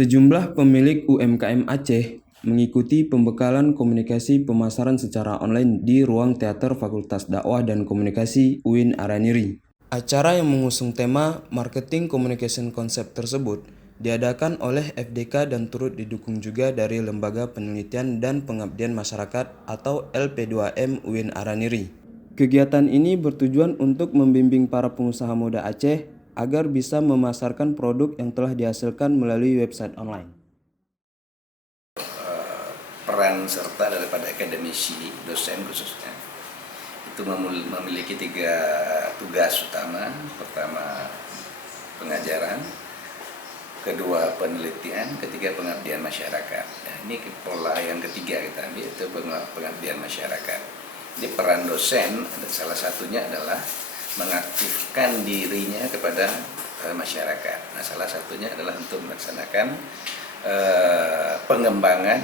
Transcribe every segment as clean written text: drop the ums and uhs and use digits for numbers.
Sejumlah pemilik UMKM Aceh mengikuti pembekalan komunikasi pemasaran secara online di ruang teater Fakultas Dakwah dan Komunikasi UIN Araniri. Acara yang mengusung tema Marketing Communication Concept tersebut diadakan oleh FDK dan turut didukung juga dari Lembaga Penelitian dan Pengabdian Masyarakat atau LP2M UIN Araniri. Kegiatan ini bertujuan untuk membimbing para pengusaha muda Aceh agar bisa memasarkan produk yang telah dihasilkan melalui website online. Peran serta daripada akademisi, dosen khususnya, itu memiliki 3 tugas utama. Pertama, pengajaran, kedua, penelitian, ketiga, pengabdian masyarakat. Nah, ini pola yang ketiga kita ambil, itu pengabdian masyarakat. Jadi peran dosen salah satunya adalah mengaktifkan dirinya kepada masyarakat. Nah, salah satunya adalah untuk melaksanakan pengembangan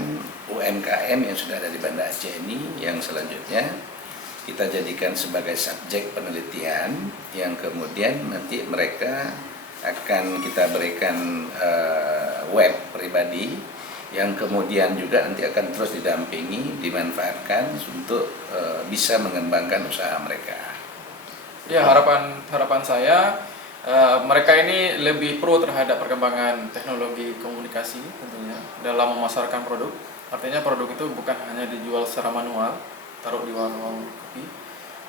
UMKM yang sudah ada di Banda Aceh ini, yang selanjutnya kita jadikan sebagai subjek penelitian, yang kemudian nanti mereka akan kita berikan web pribadi, yang kemudian juga nanti akan terus didampingi, dimanfaatkan untuk bisa mengembangkan usaha mereka. Ya, harapan saya mereka ini lebih pro terhadap perkembangan teknologi komunikasi tentunya dalam memasarkan produk. Artinya produk itu bukan hanya dijual secara manual, taruh di warung kopi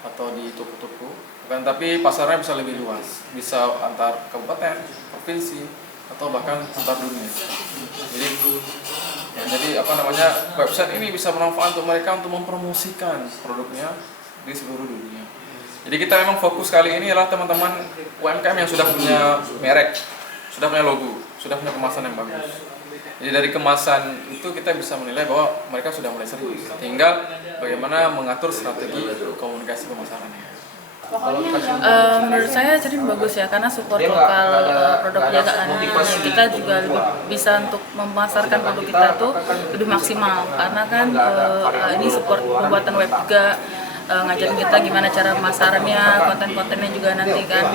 atau di toko-toko, bukan, tapi pasarnya bisa lebih luas, bisa antar kabupaten, provinsi, atau bahkan antar dunia. Jadi website ini bisa bermanfaat untuk mereka untuk mempromosikan produknya di seluruh dunia. Jadi kita memang fokus kali ini adalah teman-teman UMKM yang sudah punya merek, sudah punya logo, sudah punya kemasan yang bagus. Jadi dari kemasan itu kita bisa menilai bahwa mereka sudah mulai serius. Tinggal bagaimana mengatur strategi komunikasi pemasarannya. Menurut saya jadi bagus ya, karena support lokal produknya kita juga lebih bisa untuk memasarkan produk kita tuh lebih maksimal, karena kan ini support pembuatan web juga, ngajarin kita gimana cara pemasarannya, konten-kontennya juga nanti kan.